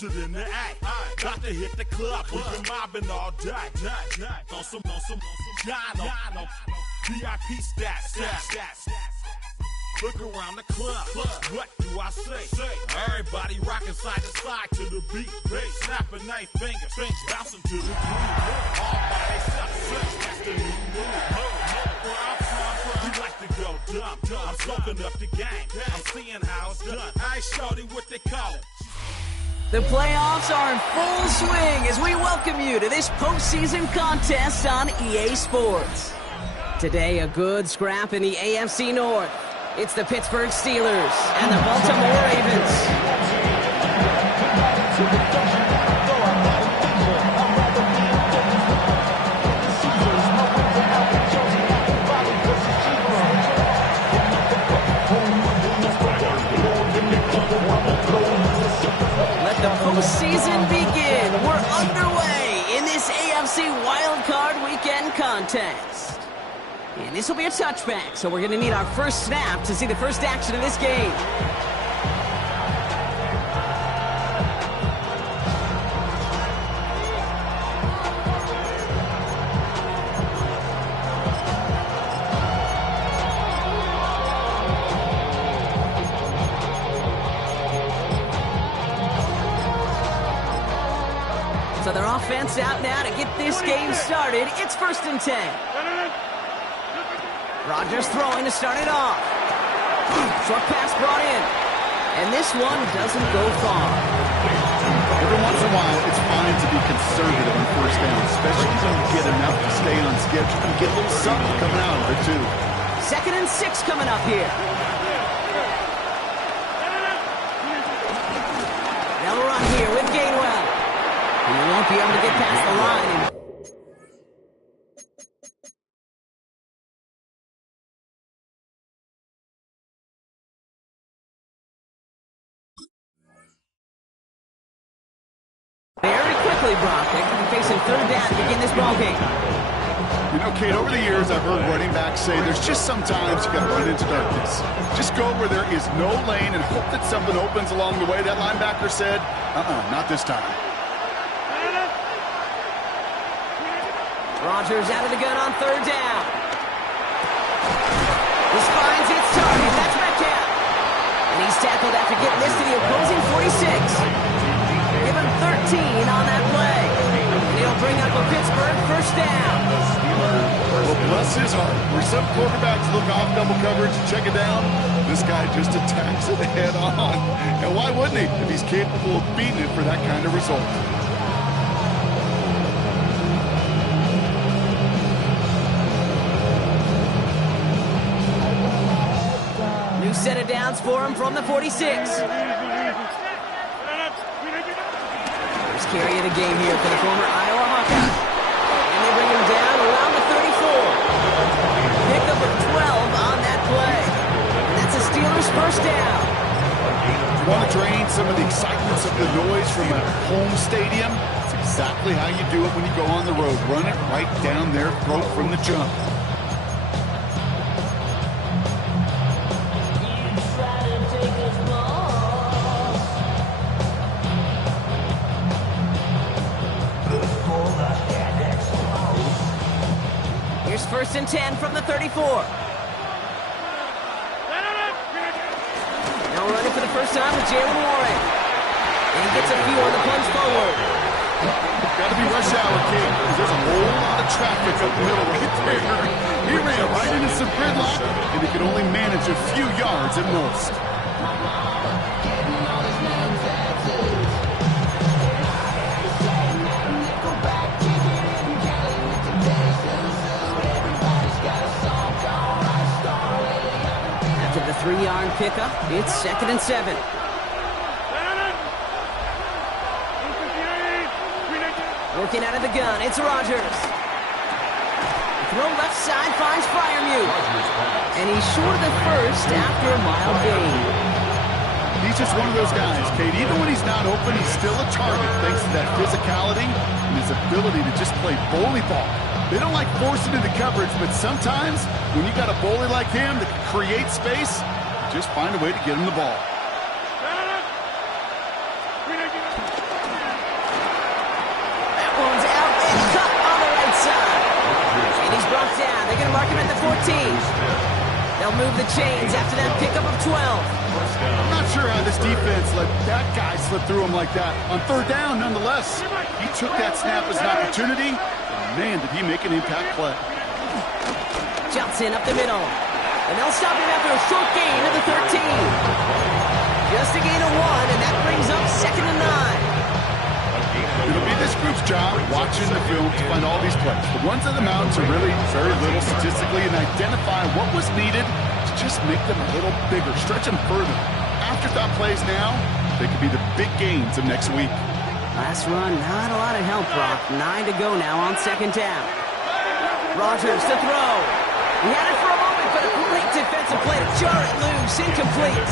posted in the act. Got to hit the club. We've been mobbing all day. On some Jono. VIP stats. Look around the club. What do I say? Everybody rocking side to side to the beat. Snapping their fingers, bouncing to the groove. All by themselves. That's the new move. Where I'm from, we like to go dumb. I'm soaking up the game. I'm seeing how it's done. I ain't shorty what they call it. The playoffs are in full swing as we welcome you to this postseason contest on EA Sports. Today, a good scrap in the AFC North. It's the Pittsburgh Steelers and the Baltimore Ravens. Let the postseason begin. We're underway in this AFC Wildcard Weekend contest. And this will be a touchback, so we're going to need our first snap to see the first action of this game. So their offense out now to get this game started. It's 1st and 10. Rodgers throwing to start it off. Short pass brought in. And this one doesn't go far. Every once in a while, it's fine to be conservative on first down, especially when you get enough to stay on schedule and get a little something coming out of it, too. 2nd and 6 coming up here. They'll run here with Gainwell. He won't be able to get past the line. Very quickly, Brock. They're going to be facing 3rd down to begin this ball game. You know, Kate, over the years, I've heard running backs say there's just sometimes you got to run into darkness. Just go where there is no lane and hope that something opens along the way. That linebacker said, not this time. Rodgers out of the gun on 3rd down. This finds its target. That's Metcalf. And he's tackled after getting this to the opposing 46. Give him 13 on that play. And he'll bring up a Pittsburgh 1st down. Well, bless his heart. Where some quarterbacks look off double coverage and check it down, this guy just attacks it head on. And why wouldn't he if he's capable of beating it for that kind of result? New set of downs for him from the 46. Carry of the game here for the former Iowa Hawkeye. And they bring him down around the 34. Pickup of 12 on that play. And that's the Steelers' 1st down. You want to drain some of the excitements of the noise from a home stadium? It's exactly how you do it when you go on the road. Run it right down their throat from the jump. Here's 1st and 10 from the 34. Now running for the first time with Jalen Warren. And he gets a few on the plunge forward. Got to be rush hour, King, because there's a whole lot of traffic up the middle right there. He ran right into some gridlock, and he could only manage a few yards at most. After the 3-yard pickup, it's 2nd and 7. Working out of the gun, it's Rodgers. Throw left side finds Freiermuth. And he's short of the first after a mild gain. He's just one of those guys, Kate. Even when he's not open, he's still a target thanks to that physicality and his ability to just play bully ball. They don't like forcing into coverage, but sometimes when you got a bully like him that can create space, just find a way to get him the ball. They'll move the chains after that pickup of 12. I'm not sure how this defense let that guy slip through him like that. On third down, nonetheless, he took that snap as an opportunity. And man, did he make an impact play. Johnson up the middle. And they'll stop him after a short gain of the 13. Just a gain of 1, and that brings up 2nd and 9. It'll be this group's job watching the film to find all these plays. The ones on the mountains are really very little statistically, and identify what was needed to just make them a little bigger, stretch them further. Afterthought plays now, they could be the big gains of next week. Last run, not a lot of help, Brock. 9 to go now on 2nd down. Rodgers to throw. He had it for a moment, but a great defensive play to jar it loose. Incomplete.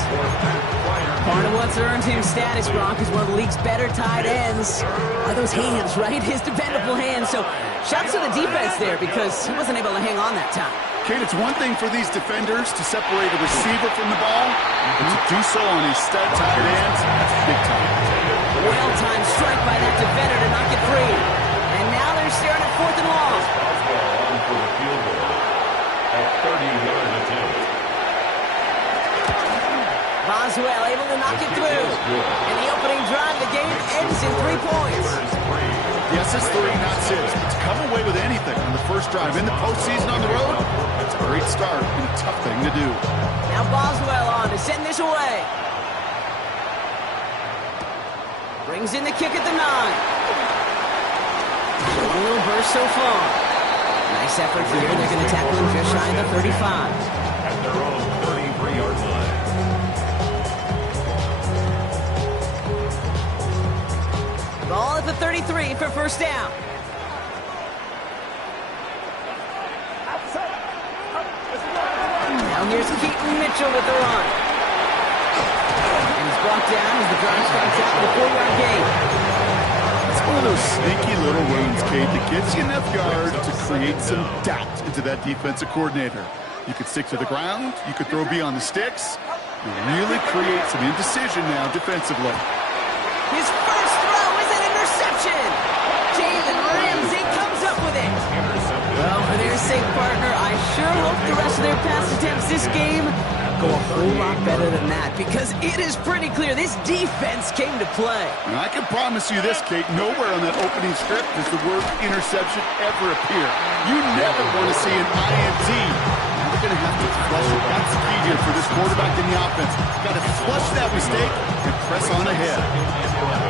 Part of what's earned him status, Brock, is one of the league's better tight ends. Are those hands, right? His dependable hands. So, shouts to the defense there because he wasn't able to hang on that time. Kate, it's one thing for these defenders to separate a receiver from the ball, but to do so on his stud tight ends, that's big time. Well-timed strike by that defender to knock it free. And now they're staring at 4th and long. Boswell able to knock it through. And the opening drive of the game ends in 3 points. Yes, it's 3, not 6. But to come away with anything on the first drive in the postseason on the road, it's a great start and a tough thing to do. Now Boswell on to send this away. Brings in the kick at the 9. A little burst so far. Nice effort here. They're going to tackle him just shy of the 35. At their own 33-yard line. Ball at the 33 for 1st down. Now here's Keaton Mitchell with the run. And he's brought down as the drive starts out with a 4-yard gain. It's one of those sneaky little runs, Kate, that gets you enough yard to create some doubt into that defensive coordinator. You could stick to the ground. You could throw beyond the sticks. You really create some indecision now defensively. His first throw is an interception. Jalen Ramsey comes up with it. Well, for their sake, partner, I sure hope the rest of their pass attempts this game go a whole lot better than that, because it is pretty clear this defense came to play. And I can promise you this, Kate, nowhere on that opening script does the word interception ever appear. You never want to see an INT. They're going to have to flush it. That's the key here for this quarterback in the offense. Got to flush that mistake and press on ahead.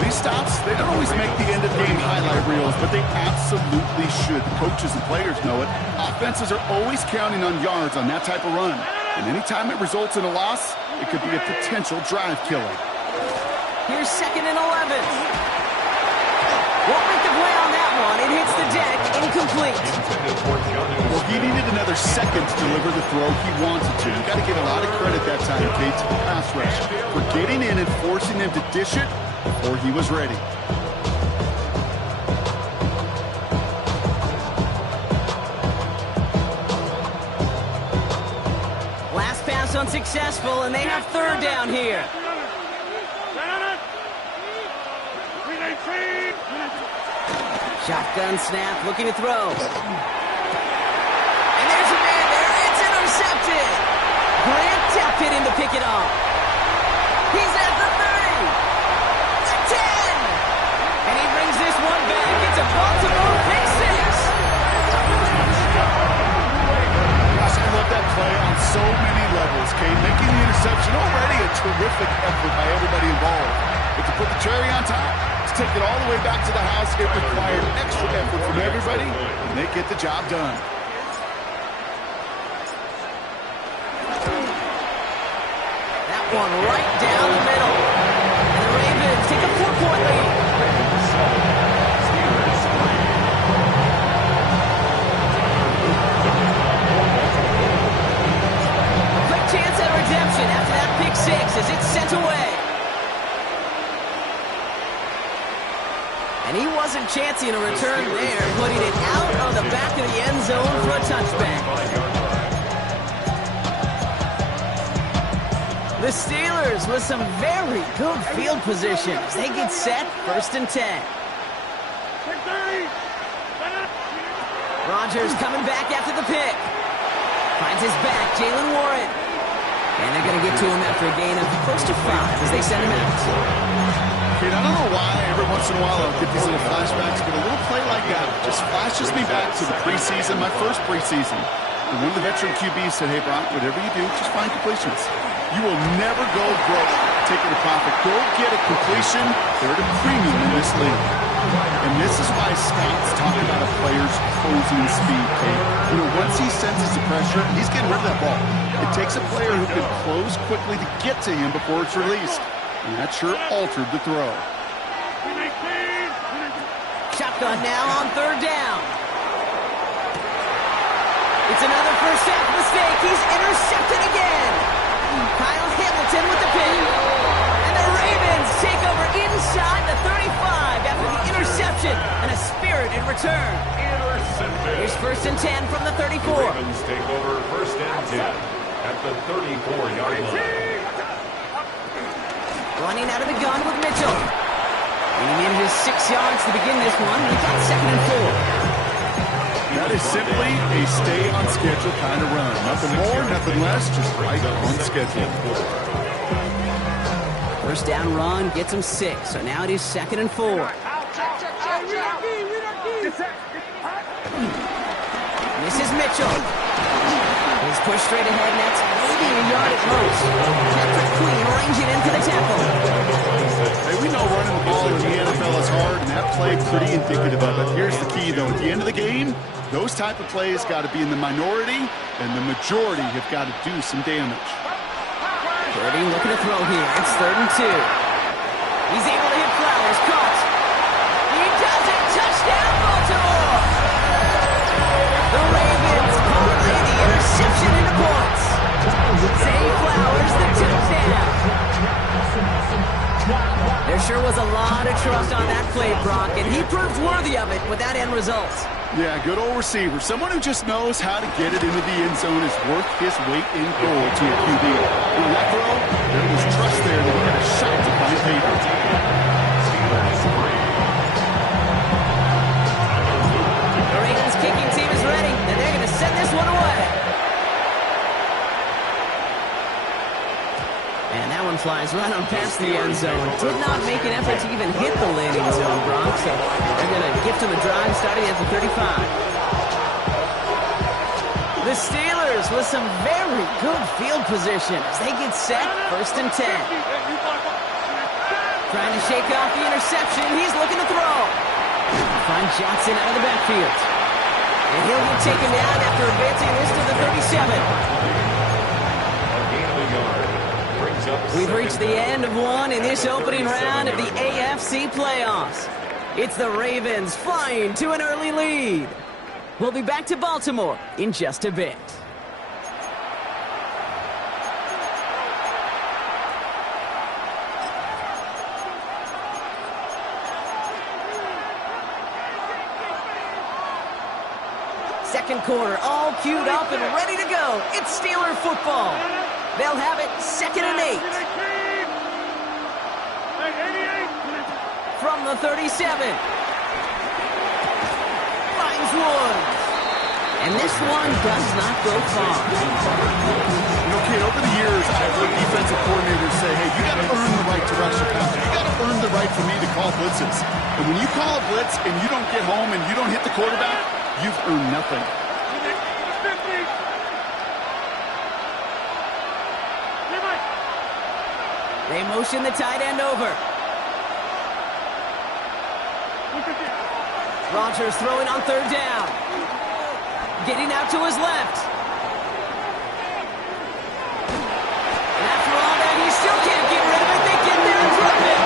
These stops, they don't always make the end-of-game highlight reels, but they absolutely should. The coaches and players know it. Offenses are always counting on yards on that type of run. And anytime it results in a loss, it could be a potential drive killer. Here's 2nd and 11. Won't make the play on that one. It hits the deck, incomplete. Well, he needed another second to deliver the throw he wanted to. You got to give a lot of credit that time, Kate, to the pass rush for getting in and forcing him to dish it before he was ready. Last pass unsuccessful, and they have 3rd down here. Shotgun snap, looking to throw. And there's a man there. It's intercepted. Grant tapped it in to pick it off. He's at the 30. The 10. And he brings this one back. It's a Baltimore pick 6. Gosh, I love that play on so many levels, Kate. Making the interception already a terrific effort by everybody involved. But to put the cherry on top, to take it all the way back to the house, it required extra effort from everybody, and they get the job done. That one right down the middle. And the Ravens take a 4-point lead. A quick chance at redemption after that pick 6 as it's sent away. And he wasn't chancing a return there, putting it out on the back of the end zone for a touchback. The Steelers with some very good field position as they get set, 1st and 10. Rodgers coming back after the pick. Finds his back, Jalen Warren. And they're going to get to him after a gain of close to 5 as they send him out. Kid, I don't know why every once in a while I'll get these little flashbacks, but a little play like that just flashes me back to the preseason, my first preseason. And one of the veteran QBs said, hey, Brock, whatever you do, just find completions. You will never go broke taking a profit. Go get a completion. They're at a premium in this league. And this is why scouts talk about a player's closing speed, Kate. You know, once he senses the pressure, he's getting rid of that ball. It takes a player who can close quickly to get to him before it's released. And that sure altered the throw. Shotgun now on 3rd down. It's another first half mistake. He's intercepted again. Kyle Hamilton with the pick. And the Ravens take over inside the 35 after the interception and a spirited return. Here's 1st and 10 from the 34. The Ravens take over 1st and 10 at the 34-yard line. Running out of the gun with Mitchell. And he needed his 6 yards to begin this one. He got 2nd and 4. That is simply a stay on schedule kind of run. Nothing more, nothing less, just right on schedule. 1st down run gets him 6. So now it is 2nd and 4. This is Mitchell. He's pushed straight ahead, and that's maybe a yard at most. Patrick Queen ranging into the tackle. Hey, we know running the ball in the NFL is hard, and that play pretty indicative of it. Here's the key, though. At the end of the game, those type of plays got to be in the minority, and the majority have got to do some damage. Purdy looking to throw here. It's 3rd and 2. He's able to hit Flowers. Caught. He does it. Touchdown, Baltimore. The Ravens parlay the interception into points. Zay Flowers, the touchdown. There sure was a lot of trust on that play, Brock, and he proved worthy of it with that end result. Yeah, good old receiver. Someone who just knows how to get it into the end zone is worth his weight in gold to a QB. On that throw, there was trust there that he had a shot to find David. The Ravens kicking team is ready, and they're going to send this one away. And that one flies right on past the end zone. Did not make an effort to even hit the landing zone, Brock, so they're going to gift him a drive starting at the 35. The Steelers with some very good field position as they get set, 1st and 10. Trying to shake off the interception. He's looking to throw. Find Johnson out of the backfield. And he'll get taken down after advancing this to the 37. We've reached the end of one in this opening round of the AFC playoffs. It's the Ravens flying to an early lead. We'll be back to Baltimore in just a bit. Second quarter, all queued up and ready to go. It's Steeler football. They'll have it 2nd and 8. From the 37. Finds Woods. And this one does not go far. You know, kid, over the years, I've heard defensive coordinators say, hey, you got to earn the right to rush your passer. You got to earn the right for me to call blitzes. And when you call a blitz and you don't get home and you don't hit the quarterback, you've earned nothing. They motion the tight end over. Rodgers throwing on 3rd down. Getting out to his left. And after all that, he still can't get rid of it. They get there and drop it.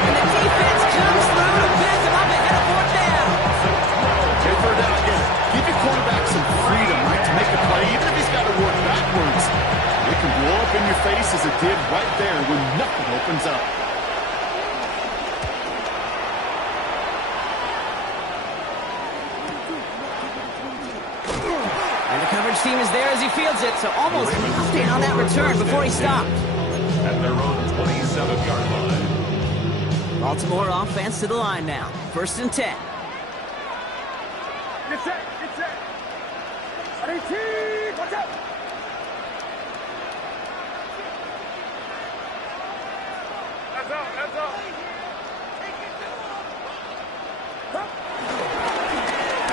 And the defense comes through to pick him up ahead of 4th down. Okay, 3rd down again. Give your quarterback some freedom, right, to make a play, even if he's got to work backwards. It can blow up in your face as it did right there when nothing opens up. And the coverage team is there as he fields it, so almost nothing on that return before he stopped. At their own 27-yard line. Baltimore offense to the line now. 1st and 10.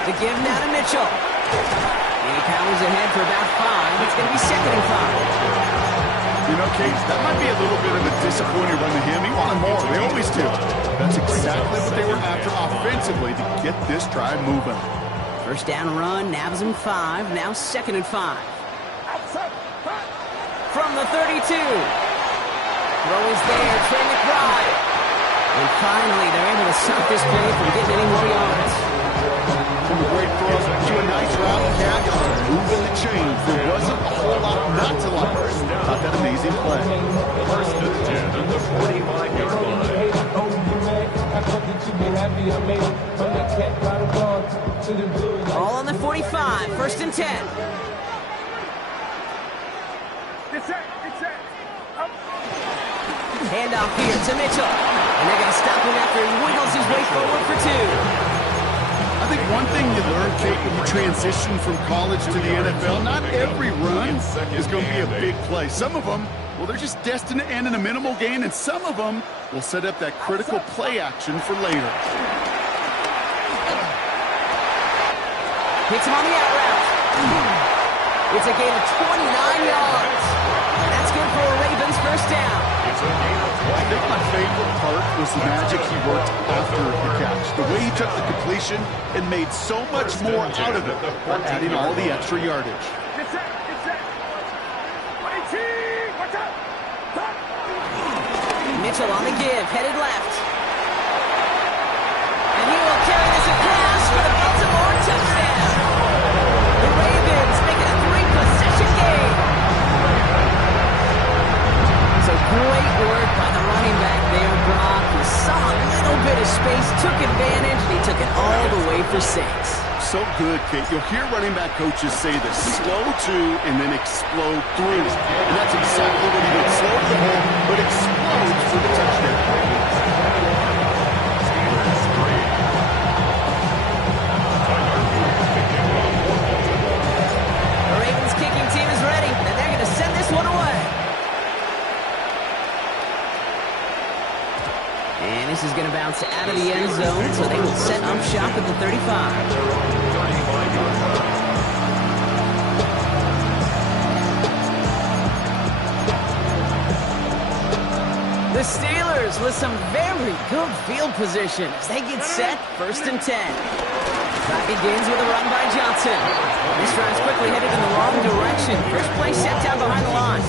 The give now to Mitchell. And he powers ahead for about 5. It's going to be 2nd and 5. You know, Cage, that might be a little bit of a disappointing run to him. He wanted more. They always do. That's exactly what they were after offensively to get this drive moving. First down run, nabs him 5. Now 2nd and 5. From the 32. Throw is there. Trey McBride. And finally, they're able to stop this play from getting any more yards. From a great throw to a nice route, Cat, moving the chains. There wasn't a whole lot not to like. About that amazing play. First and 10 at the 45-yard line. All on the 45. First and 10. Handoff here to Mitchell. And they're going to stop him after he wiggles his way forward for 2. I think one thing you learn, Kate, when you transition from college to the NFL, not every run is going to be a big play. Some of them, well, they're just destined to end in a minimal gain, and some of them will set up that critical play action for later. Hits him on the out route. It's a gain of 29 yards. That's good for a Ravens first down. It's a gain of 20. I think my favorite part was the magic he worked after the catch. The way he took the completion and made so much more out of it by adding all the extra yardage. Mitchell on the give, headed left. And he will carry this across for the Baltimore touchdown. The Ravens make it a 3-possession game. So great work by the running back there, Brock. He saw a little bit of space, took advantage, and he took it all the way for 6. So good, Kate. You'll hear running back coaches say this: slow to and then explode through. And that's exactly what he did. Slow to the hole, but explodes for the touchdown. The Ravens kicking team is ready, and they're going to send this one away. And this is going to bounce out of the end zone, so they will set up shop at the 35. The Steelers with some very good field position as they get set, 1st and 10. Clock begins with a run by Johnson. This drive's quickly headed in the wrong direction. First play set down behind the line.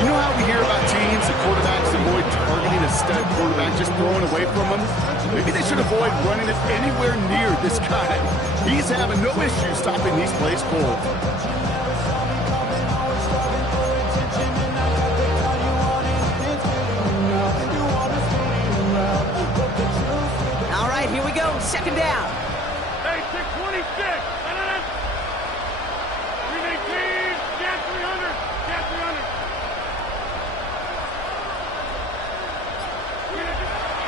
You know how we hear about teams and quarterbacks avoid targeting a stud quarterback, just throwing away from him? Maybe they should avoid running it anywhere near this guy. He's having no issue stopping these plays cold. All right, here we go. 2nd down. Hey, 626. 319. Gas 300. Gas 300.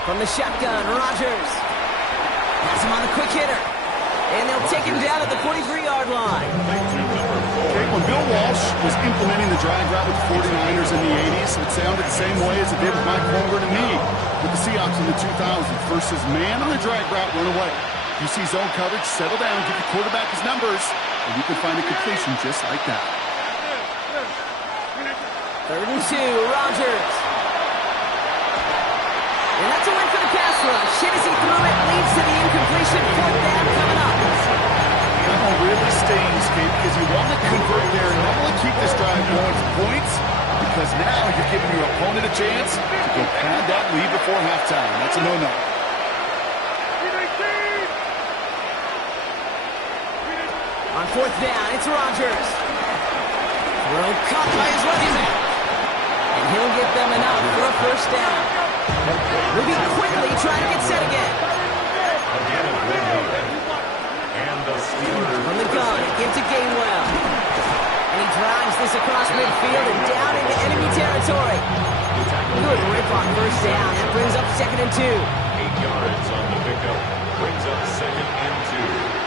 From the shotgun, Rodgers. Pass him on the quick hitter. And they'll take him down at the 43-yard line. Okay, when Bill Walsh was implementing the drag route with the 49ers in the 80s, it sounded the same way as it did with Mike Holmgren and me with the Seahawks in the 2000s. Versus man on the drag route, run away. You see zone coverage, settle down, give the quarterback his numbers, and you can find a completion just like that. 3rd and 2, Rodgers. And that's a win for the pass rush. Hit as he threw it, leads to the incompletion. 4th down coming up. That one really stings, Kate, because you want to convert there and not only keep this drive going for points, because now you're giving your opponent a chance to go pad that lead before halftime. That's a no-no. On 4th down, it's Rodgers. Throw caught by his running back. And he'll get them enough for a 1st down. Moving quickly, trying to get set again. And the Steelers From the gun, gives to Gainwell. And he drives this across midfield and down into enemy territory. Good rip on 1st down. That brings up 2nd and 2. 8 yards on the pickup. Brings up 2nd and 2.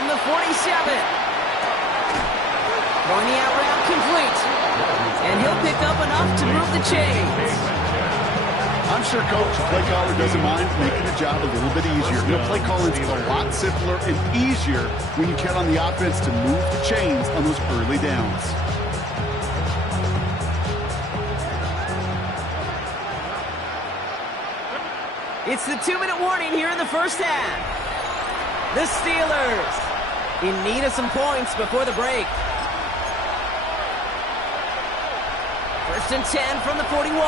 from the 47. Throwing the out route complete. And he'll pick up enough to move the chains. I'm sure Coach, play caller, doesn't mind making the job a little bit easier. Play calling's a lot simpler and easier when you count on the offense to move the chains on those early downs. It's the 2-minute warning here in the first half. The Steelers in need of some points before the break. 1st and 10 from the 41.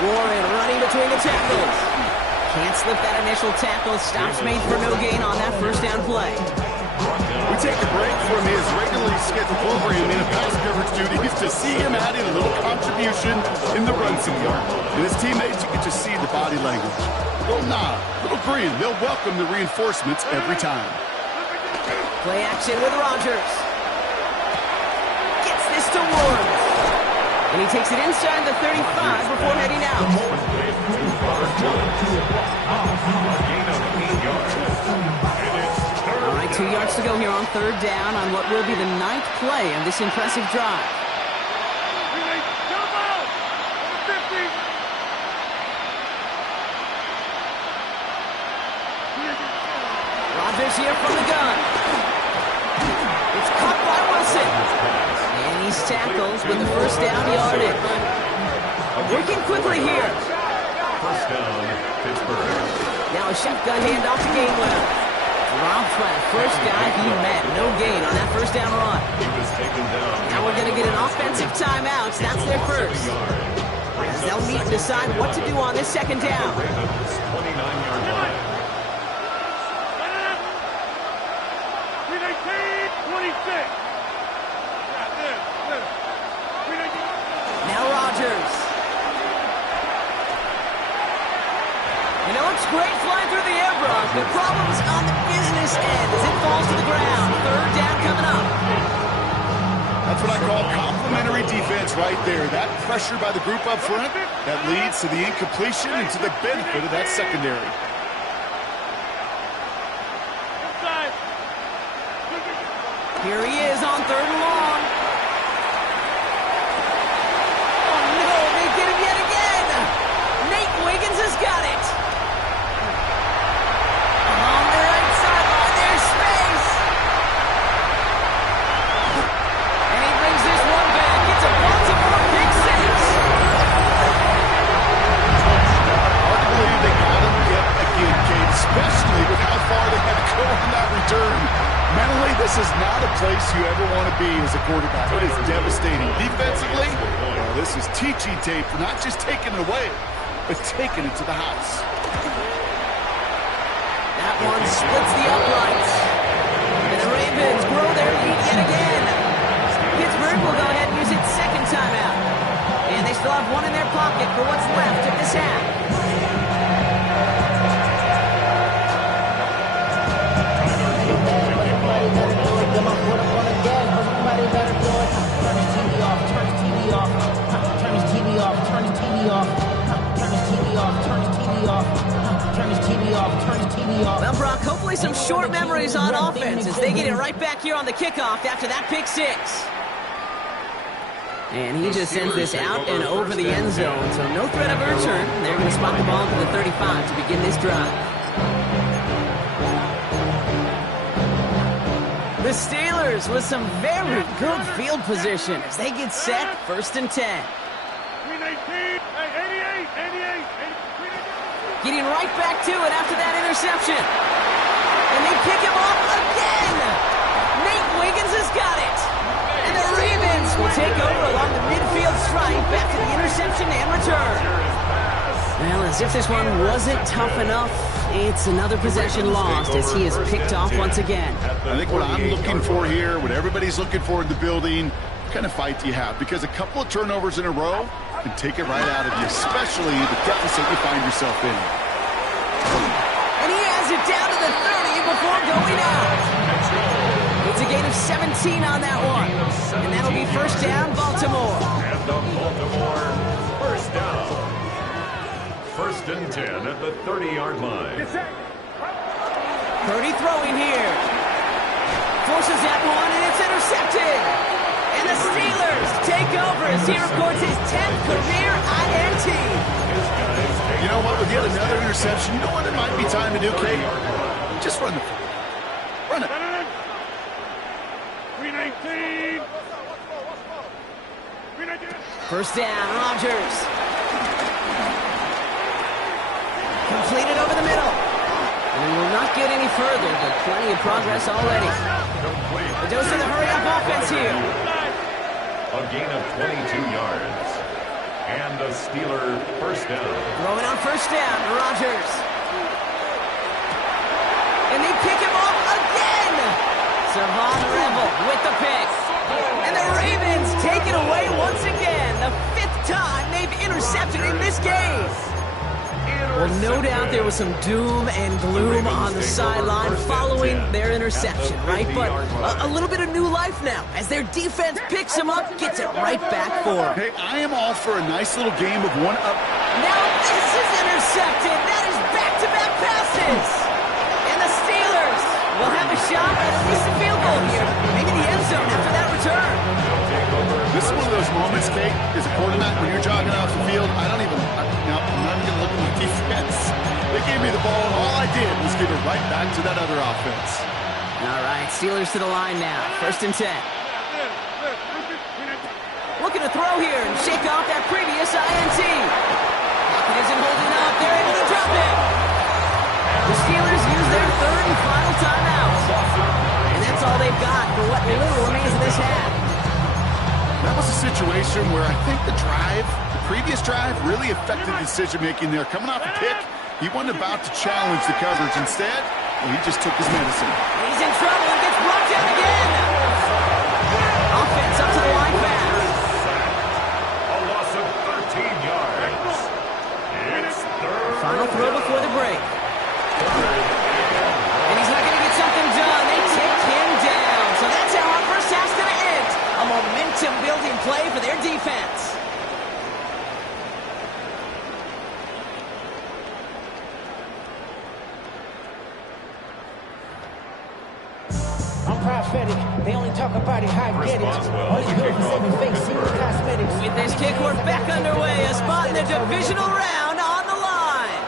Warren running between the tackles. Can't slip that initial tackle. Stops made for no gain on that first down play. We take a break from his regularly scheduled program in pass coverage duties to see him adding a little contribution in the run support. And his teammates, you can just see the body language. Little nod, little grin. They'll welcome the reinforcements every time. Play action with Rodgers. Gets this to Ward. And he takes it inside the 35 before heading out. All right, 2 yards to go here on 3rd down on what will be the 9th play of this impressive drive. Rodgers here from the gun. It's caught by Wilson. And he's tackled with the first down yardage. Working quickly here. First down, Pittsburgh. Now a shotgun handoff to Gainwell. Dropped by the first guy he met. No gain on that first down run. He was taken down. Now we're going to get an offensive timeout. That's their first. As they'll meet and decide what to do on this 2nd down. 29-yard line. 26. Now Rodgers. And it looks great flying through the air, Brock. The problem's on the business end as it falls to the ground. 3rd down coming up. That's what I call complimentary defense right there. That pressure by the group up front, that leads to the incompletion and to the benefit of that secondary. Here he is on 3rd and long. Oh, no, they get him yet again. Nate Wiggins has got it. On the right sideline, there's space. And he brings this one back. It's a Baltimore pick six. Hard to believe they got him yet again, Kate, especially with how far they had to go on that return. Mentally, this is not a place you ever want to be as a quarterback. It is devastating. Defensively, well, this is teaching tape for not just taking it away, but taking it to the house. That one splits the uprights. And the Ravens grow their lead yet again. Pittsburgh will go ahead and use its 2nd timeout. And they still have one in their pocket for what's left of this half. Well, Brock, hopefully some short memories on offense as they get it right back here on the kickoff after that pick six. And he just sends this out and over the end zone, so no threat of a return. They're going to spot the ball to the 35 to begin this drive. The Steelers with some very good field position as they get set, 1st and 10. Getting right back to it after that interception. And they pick him off again. Nate Wiggins has got it. And the Ravens will take over along the midfield stripe after the interception and return. Well, as if this one wasn't tough enough, it's another possession lost as he is picked off once again. I think what I'm looking for here, what everybody's looking for in the building, what kind of fight do you have? Because a couple of turnovers in a row can take it right out of you, especially the deficit you find yourself in. And he has it down to the 30 before going out. It's a gain of 17 on that one. And that'll be 1st down, Baltimore. And the Baltimore 1st down. First and 10 at the 30-yard line. Purdy throwing here. Forces that one, and it's intercepted. And the Steelers take over as he records his 10th career INT. You know what? With yet another interception, you know what it might be time to do, Kate? Just run the ball. Run it. 319. First down, Rodgers. Completed over the middle. And we will not get any further, but plenty of progress already. The dose of the hurry-up offense here. A gain of 22 yards. And a Steeler first down. Throwing on first down, Rodgers. And they pick him off again. Savon Revel with the pick. And the Ravens take it away once again. The 5th time they've intercepted in this game. Well, no doubt there was some doom and gloom on the sideline following their interception, right? But a little bit of new life now as their defense picks him up, gets it right back for him. Hey, I am all for a nice little game of one up. Now this is intercepted. That is back-to-back passes. And the Steelers will have a shot at least a field goal here. Maybe the end zone after that return. This is one of those moments, Kate, as a quarterback, when you're jogging off the field, I'm not even going to look at my defense. They gave me the ball, and all I did was give it right back to that other offense. All right, Steelers to the line now. First and 10. Looking to throw here and shake off that previous INT. Pocket isn't holding up. They're able to drop it. The Steelers use their 3rd and final timeout. And that's all they've got for what little remains of this half. That was a situation where I think the previous drive, really affected the decision-making there. Coming off a pick, he wasn't about to challenge the coverage. Instead, he just took his medicine. He's in trouble and gets brought down again. Offense up to the line pass. A loss of 13 yards. It's third. Final throw before the break. And he's not going to get something done. They take him down. So that's how our first half's going to end. A momentum-building play for their defense. Prophetic. They only talk about it, how I get it. Only good for 7 fake secret cosmetics. With this kick, we're back underway. A spot in the divisional round on the line.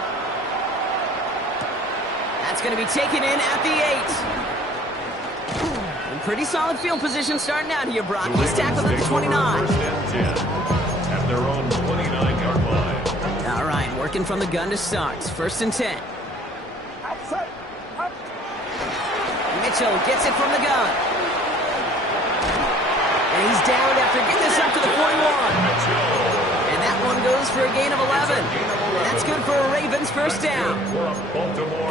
That's going to be taken in at the 8. And pretty solid field position starting out here, Brock. He's tackled at the 29. First and 10 at their own 29-yard line. All right, working from the gun to start. First and 10. Mitchell gets it from the gun. And he's down after getting this up to the 41. And that one goes for a gain of 11. And that's good for a Ravens first down.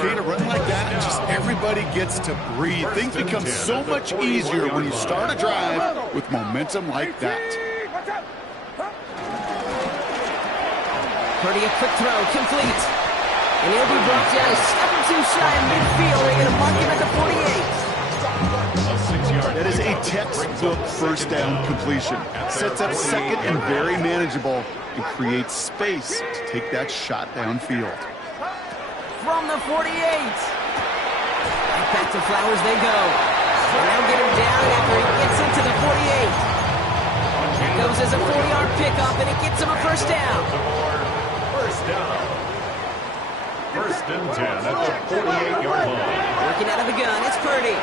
Kate, a run like that, just everybody gets to breathe. Things become so much easier when you start a drive with momentum like that. Purdy, a quick throw, complete. And he'll be brought down a step or two shy of midfield. They're going to mark him at the 48. That is a textbook first down completion. Sets up second and very manageable and creates space to take that shot downfield. From the 48. Right back to Flowers they go. And they'll get him down after he gets into the 48. That goes as a 4-yard pickup, and it gets him a first down. First down. First and 10 at the 48-yard line. Working out of the gun, it's Purdy.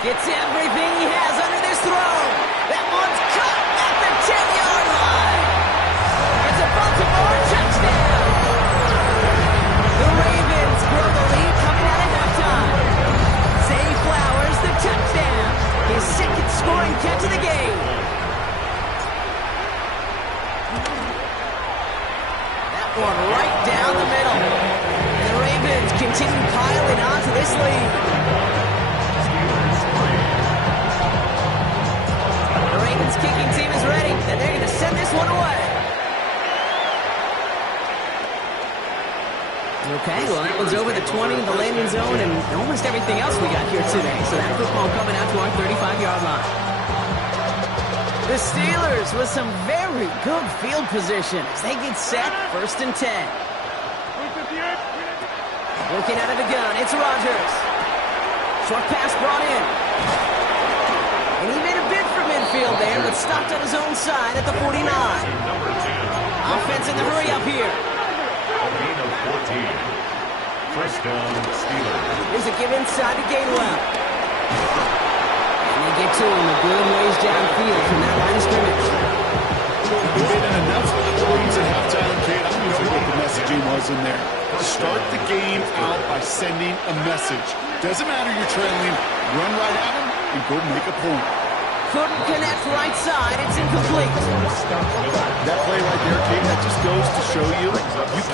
Gets everything he has under this throw. That one's cut at the 10-yard line. It's a Baltimore touchdown. The Ravens grow the lead coming out at halftime. Zay Flowers, the touchdown. His 2nd scoring catch of the game. That one right down the middle. And the Ravens continue piling on to this lead. The Ravens kicking team is ready, and they're going to send this one away. Okay, well, that one's over the 20, the landing zone, and almost everything else we got here today. So that football coming out to our 35-yard line. The Steelers with some very good field position as they get set, first and 10. Looking out of the gun, it's Rodgers. Short pass brought in. And he made a bid for midfield there, but stopped on his own side at the 49. Offense in the hurry up here. A gain of 14. First down, Steelers. Here's a give inside to Gainwell. And they get to him a good ways downfield from that line of scrimmage. He made an announcement of plays at halftime, Kate. I don't know what the messaging was in there. Start the game out by sending a message. Doesn't matter you're trailing, run right at him and go make a point. Couldn't connect right side, it's incomplete. That play right there, Kate, that just goes to show you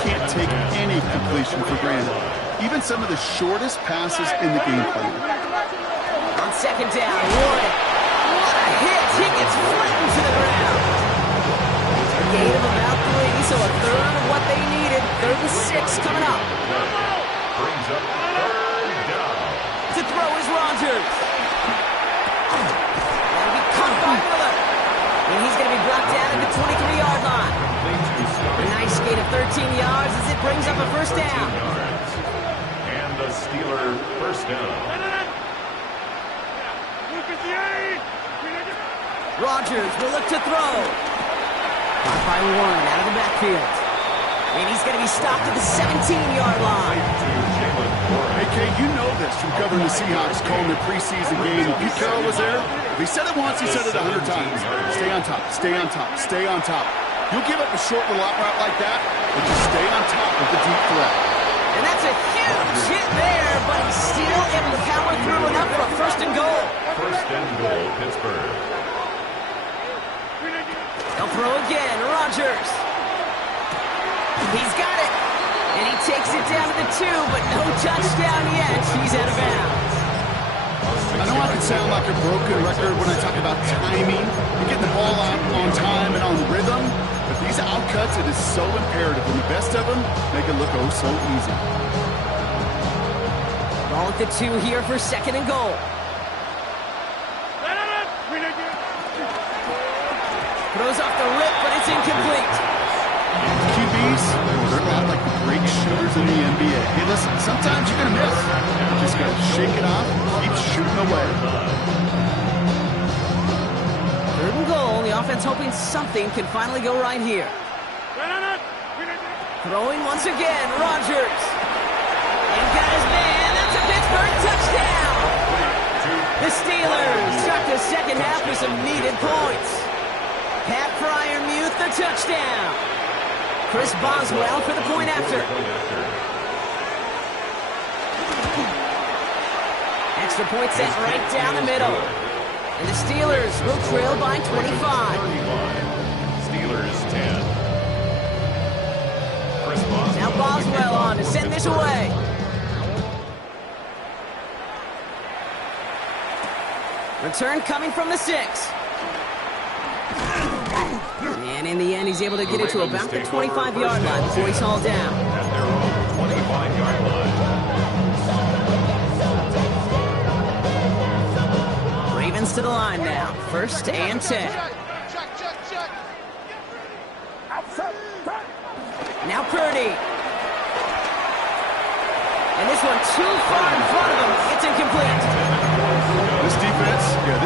can't take any completion for granted. Even some of the shortest passes in the game plan. On second down, Warren. What a hit! He gets flattened to the ground. A gain of about 3, so a third of what they needed. 3rd and 6 coming up. Brings up third down. To throw is Rodgers. That'll be caught by Miller. And he's going to be brought down at the 23-yard line. A nice gain of 13 yards as it brings up a first down. And the Steeler first down. Rodgers will look to throw. Caught by Warren out of the backfield. And he's going to be stopped at the 17-yard line. Hey, Kate, you know this from covering the Seahawks, calling their preseason game. If Pete Carroll was there, if he said it once, he said it 100 times. Stay on top, stay on top, stay on top. You'll give up a short little out route like that, but you stay on top of the deep threat. And that's a huge hit there, but he's still able to power through enough for a first and goal. First and goal, Pittsburgh. They'll throw again, Rodgers. He's got it. And he takes it down to the 2, but no touchdown yet. He's out of bounds. I know I can sound like a broken record when I talk about timing and getting the ball out on time and on rhythm, but these outcuts, it is so imperative, and the best of them make it look oh so easy. Ball at the 2 here for second and goal. Throws off the rip, but it's incomplete. QBs, they're not like the great shooters in the NBA. Hey, listen, sometimes you're going to miss. You just got to shake it off, keep shooting away. 3rd and goal. The offense hoping something can finally go right here. Throwing once again, Rodgers. And got his man. That's a Pittsburgh touchdown. The Steelers start the second half with some needed points. Pat Fryermuth, the touchdown. Chris Boswell for the point after. Extra point set right down the middle. And the Steelers will trail by 25. Steelers 10. Chris Boswell. Now Boswell on to send this away. Return coming from the 6. And in the end, he's able to get it to about the 25-yard line before he's hauled down. At their own 25-yard line. Ravens to the line now. 1st and 10. Now Purdy. And this one too far in front of him. It's incomplete. This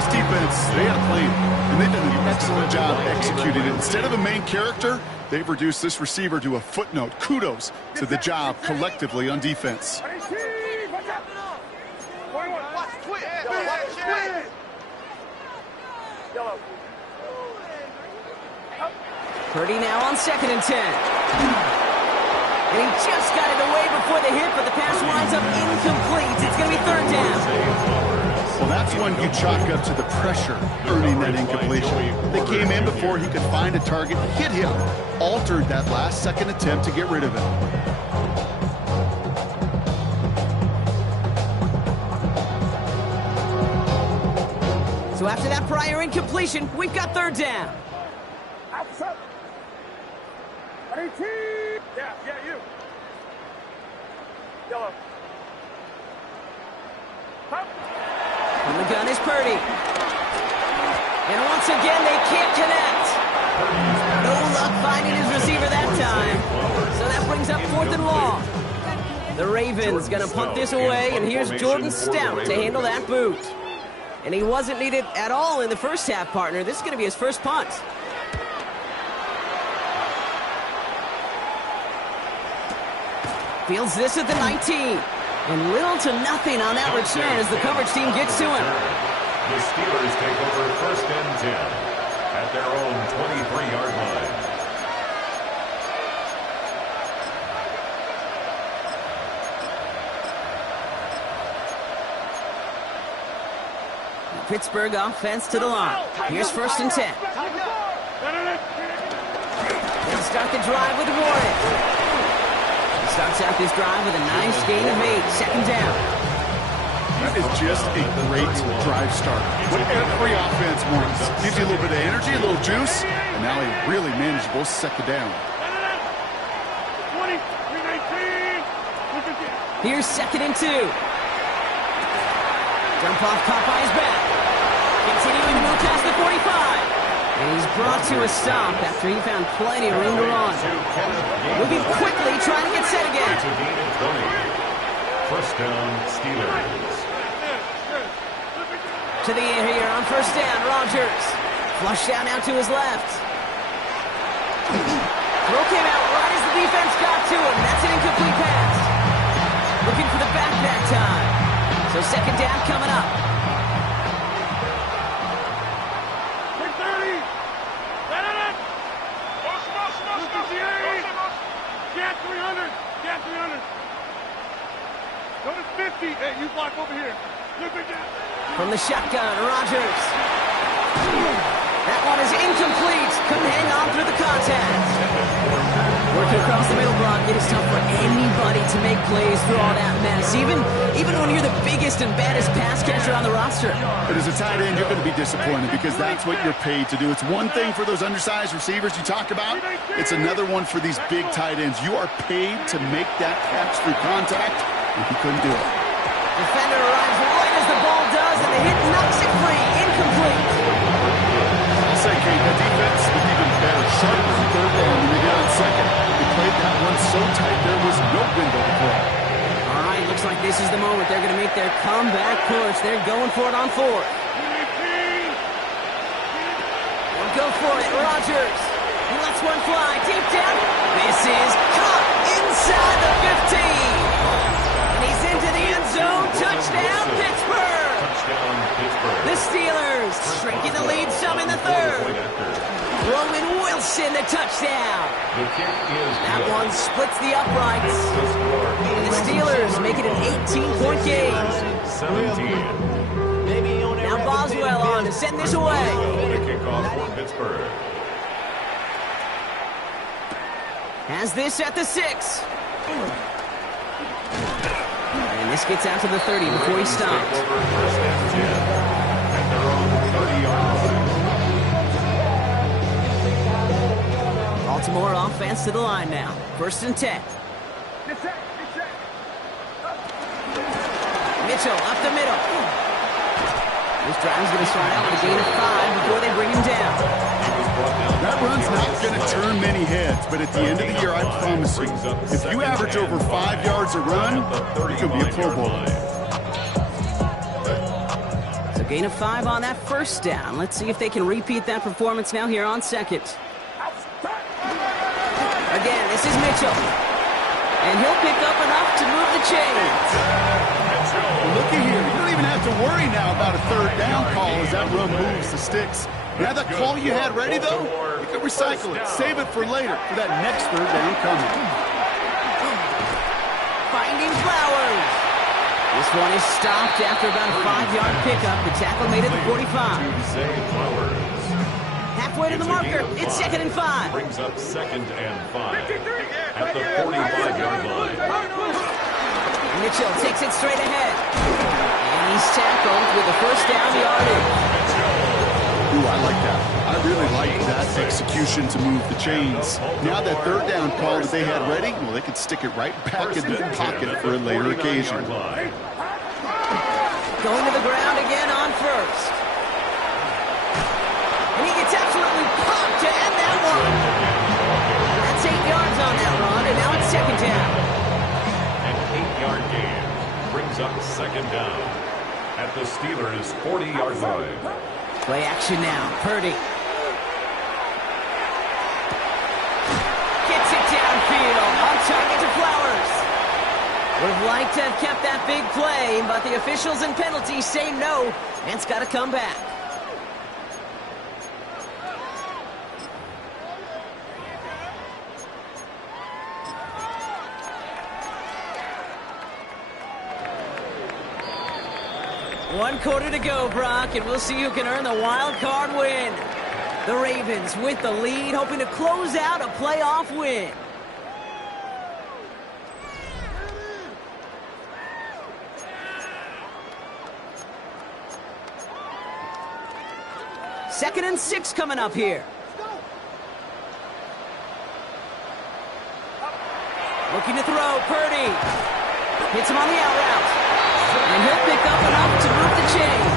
defense, they had a plan, and they've done an excellent job executing it. Instead of a main character, they've reduced this receiver to a footnote. Kudos to the job collectively on defense. Purdy now on 2nd and 10. And he just got it away before the hit, but the pass winds up incomplete. It's going to be 3rd down. Well, that's when you chalk up to the pressure earning that incompletion. They came in before he could find a target, hit him, altered that last-second attempt to get rid of it. So after that prior incompletion, we've got 3rd down. Yeah, you. Yellow. And the gun is Purdy. And once again, they can't connect. No luck finding his receiver that time. So that brings up 4th and long. The Ravens gonna punt this away, and here's Jordan Stout to handle that boot. And he wasn't needed at all in the first half, partner. This is gonna be his first punt. Fields this at the 19. And little to nothing on that return as the coverage team gets to him. The Steelers take over 1st and 10 at their own 23-yard line. Pittsburgh offense to the line. Here's 1st and 10. They'll start the drive with Warren. Starts out this drive with a nice gain of 8. 2nd down. That is just a great drive start. What every offense wants. Gives you a little bit of energy, a little juice, and now a really manageable 2nd down. Here's 2nd and 2. Jump off caught by his back. Continuing to move past the 45. And he's brought to a stop after he found plenty of room to run. Moving quickly, trying to get set again. 1st down, Steelers. To the air here on 1st down, Rodgers. Flush down out to his left. Throw came out right as the defense got to him. That's an incomplete pass. Looking for the back that time. So 2nd down coming up. Get 300. Get 300. Go to 50. Hey, you block over here. Look again. From the shotgun, Rodgers. That one is incomplete. Couldn't hang on through the contact. Working across the middle block, it is tough for anybody to make plays through all that mess, even when you're the biggest and baddest pass catcher on the roster. But as a tight end, you're going to be disappointed because that's what you're paid to do. It's one thing for those undersized receivers you talk about. It's another one for these big tight ends. You are paid to make that catch through contact, and he couldn't do it. Defender arrives right as the ball does, and the hit knocks it free. Incomplete. I'll say, Kate, that defense was even better. Sharper on 3rd down than they did on 2nd. They played that one so tight, there was no window to throw. All right, looks like this is the moment they're going to make their comeback push. They're going for it on 4th. They'll go for it. Rodgers. He lets one fly deep down. This is caught inside the 15. And he's into the end zone. Touchdown, Pittsburgh. Touchdown, Pittsburgh. The Steelers shrinking the lead some in the 3rd. Roman Wilson, the touchdown. The kick is That good. one splits the uprights. And the Steelers make it an 18-point game. 17. Now Boswell on to send this away. The kickoff for Pittsburgh. Has this at the 6. And this gets out to the 30 before he stops. Over 1st and 10 at their own 30-yard line. Baltimore offense to the line now. 1st and 10. Mitchell up the middle. This drive is going to start out with a gain of 5 before they bring him down. That run's not going to turn many heads, but at the end of the year, I promise you, if you average over 5 yards a run, you could be a Pro Bowler. So gain of 5 on that 1st down. Let's see if they can repeat that performance now here on 2nd. Again, this is Mitchell. And he'll pick up enough to move the chains. Looky here, you don't even have to worry now about a 3rd down call as that run moves the sticks. Now that call you had ready, though, you can recycle it. Save it for later, for that next 3rd down coming. Finding Flowers. This one is stopped after about a 5-yard pickup. The tackle made it to 45. Halfway to the marker. It's 2nd and 5. Brings up 2nd and 5 at the 45-yard line. Mitchell takes it straight ahead. And he's tackled with the 1st down yardage. Ooh, I like that. I really like that execution to move the chains. Now that 3rd down call that they had ready, well, they could stick it right back in the pocket for a later occasion. Going to the ground again on 1st. And he gets absolutely pumped to end that one. That's 8 yards on that run, and now it's 2nd down. An at the Steelers' 40-yard line. Play action now. Purdy. Gets it downfield. On target to Flowers. Would have liked to have kept that big play, but the officials and penalties say no, and it's got to come back. One quarter to go, Brock, and we'll see who can earn the wild card win. The Ravens with the lead, hoping to close out a playoff win. Second and 6 coming up here. Looking to throw, Purdy. Hits him on the out route. And he'll pick up enough to move the chains.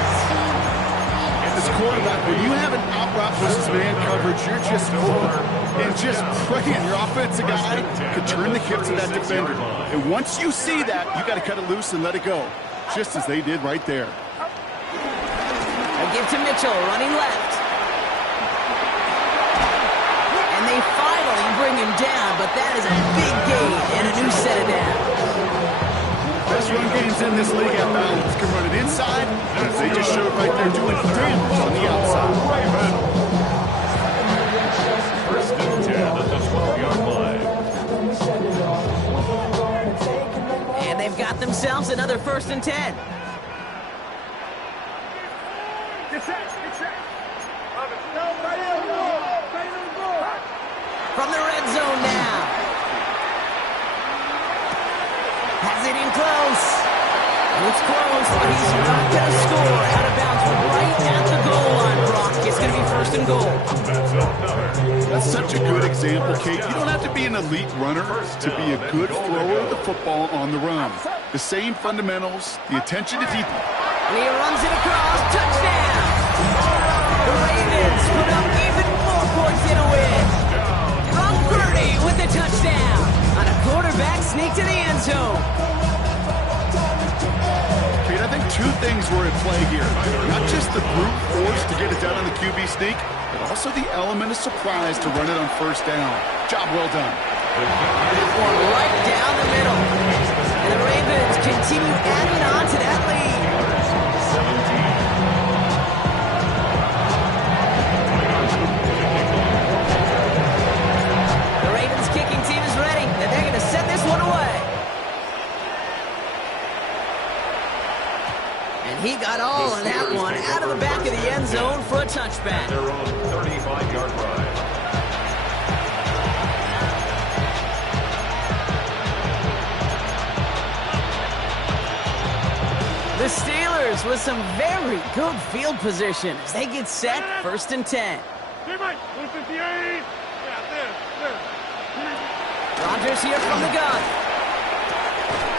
And this quarterback, when you have an out route versus man coverage, you're just hoping and just praying your offensive guy could turn the hips of that defender. And once you see that, you got to cut it loose and let it go, just as they did right there. A give to Mitchell, running left. And they finally bring him down, but that is a big gain and a new set of downs. Best run games in this league at balance can run it inside, and they just showed right there doing damage on the outside. First and 10 at the 12-yard line. And they've got themselves another first and 10. From the red zone now. Has it in close. And it's close, but he's not going to score. Out of bounds right at the goal line, Brock. It's going to be first and goal. That's such a good example, Kate. You don't have to be an elite runner to be a good thrower of the football on the run. The same fundamentals, the attention to detail. And he runs it across. Touchdown. The Ravens put up even more points in a win. From Purdy with the touchdown. On a quarterback sneak to the end zone. Kate, I think two things were at play here. Not just the brute force to get it done on the QB sneak, but also the element of surprise to run it on first down. Job well done. One right down the middle. And the Ravens continue adding on to that lead. 17. The Ravens kicking team is ready, and they're going to send this one away. And he got all on that one out of the back of the end zone for a touchback. Their own 35-yard line. The Steelers with some very good field position as they get set, first and 10. Rodgers here from the gun.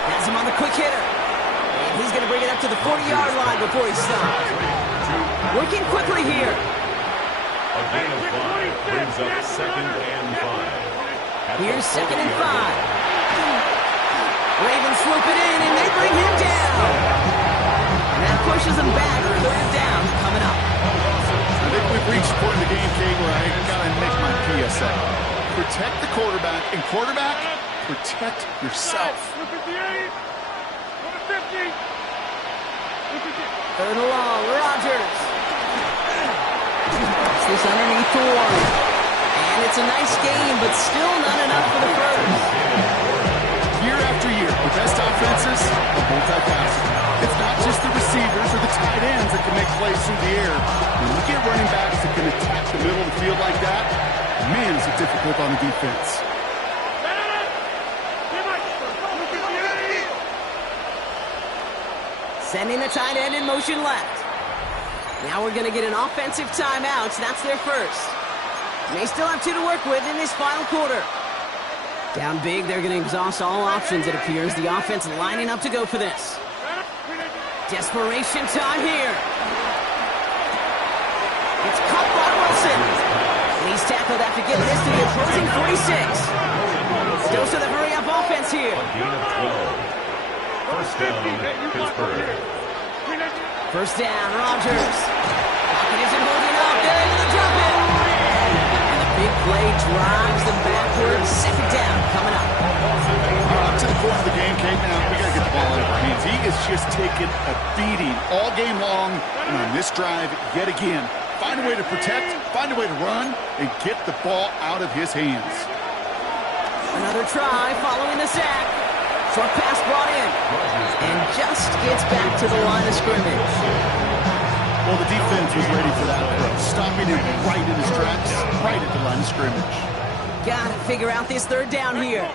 Has him on the quick hitter. And he's going to bring it up to the 40-yard line before he stops. Working quickly here. A gain of 5 brings up second and 5. Here's second and 5. Ravens swoop it in, and they bring him down. And that pushes him back. Third down coming up. I think we've reached the point in the game, Kate, where I got to make my PSA. Protect the quarterback, and quarterback, protect yourself. Third and long, Rodgers. It's this underneath the one. And it's a nice game, but still not enough for the first. Year after year, the best offenses are multifaceted. It's not just the receivers or the tight ends that can make plays through the air. When you get running backs that can attack the middle of the field like that, man, is it difficult on the defense. Sending the tight end in motion left. Now we're going to get an offensive timeout. That's their first. They still have 2 to work with in this final quarter. Down big, they're going to exhaust all options, it appears. The offense lining up to go for this. Desperation time here. It's caught by Wilson. And he's tackled after getting this to the opposing 46. Still to the hurry-up offense here. A gain of 12. First down, Pittsburgh. First down, Rodgers. Pocket isn't holding up. They're able to drop it. And the big play drives them backwards. Second down coming up. Up to the point of the game, Kate. Now we got to get the ball out of our hands. He is just taking a beating all game long. And on this drive, yet again, find a way to protect, find a way to run, and get the ball out of his hands. Another try following the sack. Short pass brought in. And just gets back to the line of scrimmage. Well, the defense was ready for that approach, stopping him right in his tracks, right at the line of scrimmage. Gotta figure out this third down here.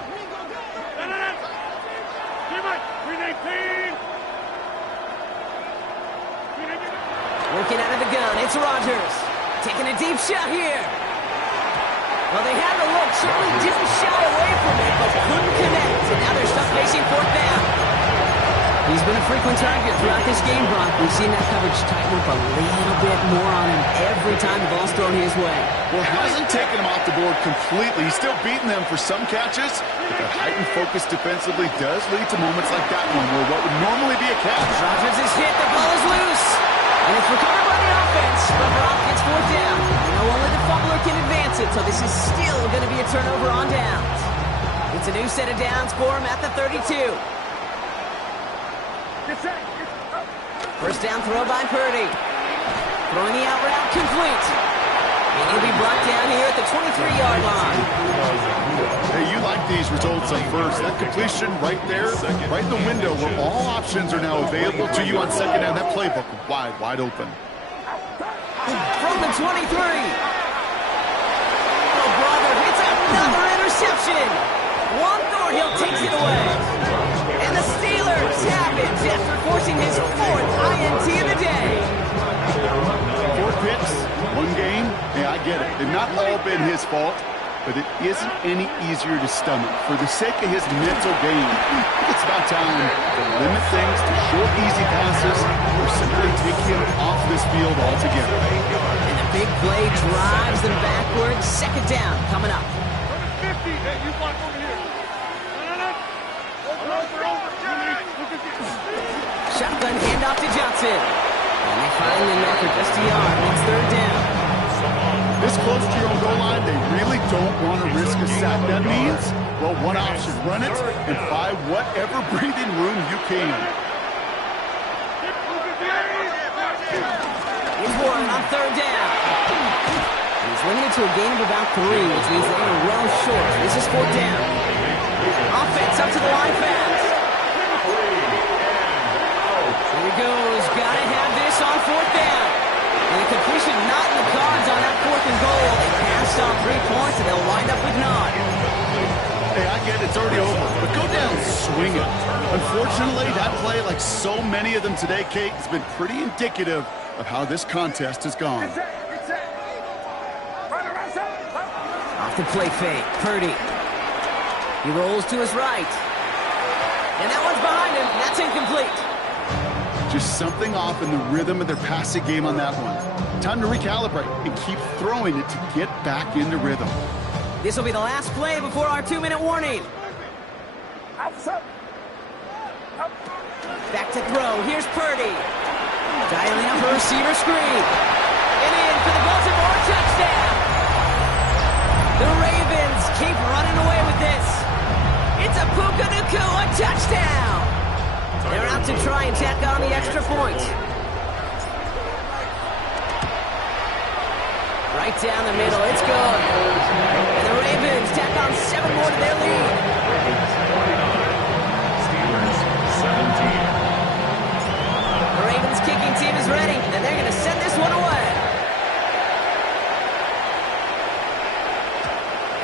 Working out of the gun, it's Rodgers. Taking a deep shot here. Well, they had the look, certainly didn't shy away from it, but couldn't connect. And now they're stuck facing fourth down. He's been a frequent target throughout this game, Brock. We've seen that coverage tighten up a little bit more on him every time the ball's thrown his way. Well, hasn't taken him off the board completely. He's still beating them for some catches, but that heightened focus defensively does lead to moments like that one, where what would normally be a catch. Rodgers is hit, the ball is loose. And it's recovered by the offense, but Brock gets fourth down. Only the fumbler can advance it, so this is still going to be a turnover on downs. It's a new set of downs for him at the 32. First down throw by Purdy. Throwing the out route complete. And he'll be brought down here at the 23-yard line. Hey, you like these results on first. That completion right there, right in the window where all options are now available to you on second down. That playbook wide open. From the 23. Oh, brother, it's another interception. Juan Thornhill takes it away. And the Steelers have it after forcing his fourth INT of the day. 4 picks, 1 game. Yeah, I get it. They've not all been his fault, but it isn't any easier to stomach. For the sake of his mental game, it's about time to limit things to short, easy passes or simply take him off this field altogether. And the big play drives them backwards. Second down coming up. 50. Hey, you block over here. Shotgun handoff to Johnson. And they find him after just a yard. It's third down. This close to your own goal line, they really don't want to risk a sack. That means, well, one option, run it and buy whatever breathing room you can. Here's Warren on third down. He's limited to a gain of about 3, which means they're going to run short. This is fourth down. Offense up to the line fast. Here he goes. Got to have this on fourth down. And a completion not in the cards on that 4th and goal. They passed on 3 points, and they'll wind up with none. Hey, I get it. It's already over. But go down swinging. Unfortunately, that play, like so many of them today, Kate, has been pretty indicative of how this contest has gone. Off the play fake. Purdy. He rolls to his right. And that one's behind him. That's incomplete. Just something off in the rhythm of their passing game on that one. Time to recalibrate and keep throwing it to get back into rhythm. This will be the last play before our 2-minute warning. Back to throw. Here's Purdy. Dialing up a receiver screen. And in for the Baltimore touchdown. The Ravens keep running away with this. It's a Puka Nacua touchdown. They're out to try and tack on the extra point. Right down the middle, it's good. And the Ravens tack on 7 more to their lead. Steelers 17. The Ravens kicking team is ready, and they're going to send this one away.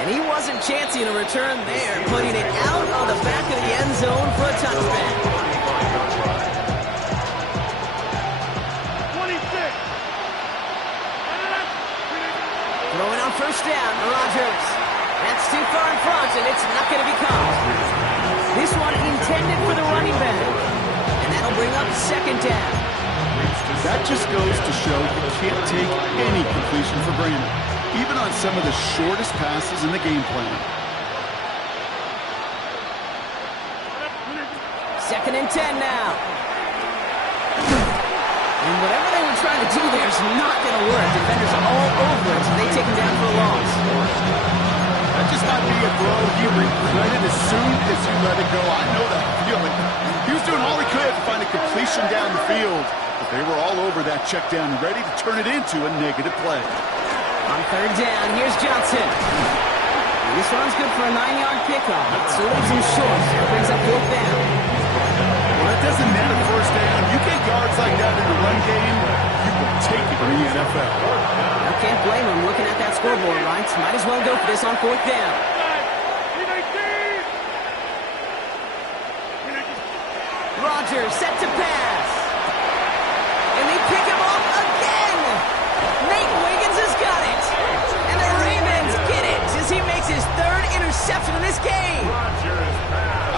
And he wasn't chancing a return there, putting it out on the back of the end zone for a touchback. 26. Throwing on first down, Rodgers. That's too far in front, and it's not going to be caught. This one intended for the running back. And that'll bring up second down. That just goes to show you can't take any completion for granted, even on some of the shortest passes in the game plan. Second and 10 now. trying to do there is not going to work. Defenders are all over it, so they take him down for a loss. That just might be a throw he regretted as soon as you let it go. I know that feeling. He was doing all he could to find a completion down the field, but they were all over that check down, ready to turn it into a negative play. On third down, here's Johnson. This one's good for a 9-yard pickoff. So leaves him short. So it brings up fourth down. Well, that doesn't net a first down. You get yards like that in the run game, you will take it in the NFL. I can't blame him looking at that scoreboard, right? Might as well go for this on fourth down. Rodgers set to pass. And they pick him off again. Nate Wiggins has got it. And the Ravens get it as he makes his third interception in this game.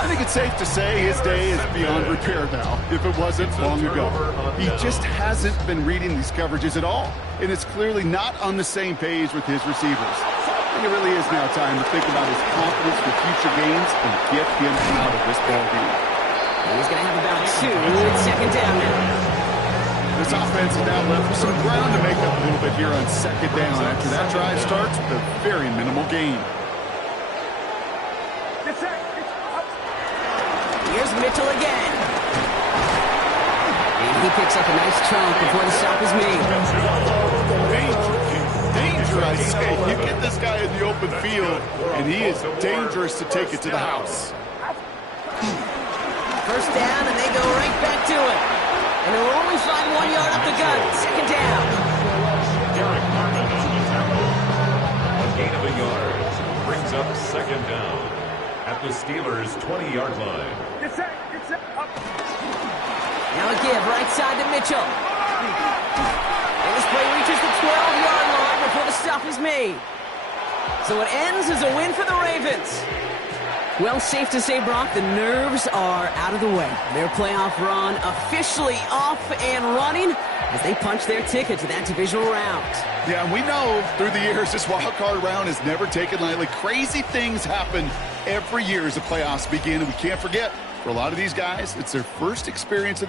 I think it's safe to say his day is beyond repair now, if it wasn't long ago. He just hasn't been reading these coverages at all, and it's clearly not on the same page with his receivers. I think it really is now time to think about his confidence for future games and get him out of this ball game. He's going to have about 2 with second down now. This offense is now left with some ground to make up a little bit here on second down after that drive starts with a very minimal gain. Here's Mitchell again. And he picks up a nice chunk before the stop is made. Danger, I say. You get this guy in the open field, and he is dangerous to take it to the house. First down, and they go right back to it. And they'll only find 1 yard up the gut. Second down. Derek Harmon on the tackle. A gain of a yard brings up second down at the Steelers' 20-yard line. Now a give right side to Mitchell. And this play reaches the 12-yard line before the stop is made. So it ends as a win for the Ravens. Well, safe to say, Brock, the nerves are out of the way. Their playoff run officially off and running as they punch their ticket to that divisional round. Yeah, and we know through the years this wild card round is never taken lightly. Crazy things happen every year as the playoffs begin, and we can't forget, for a lot of these guys, it's their first experience of the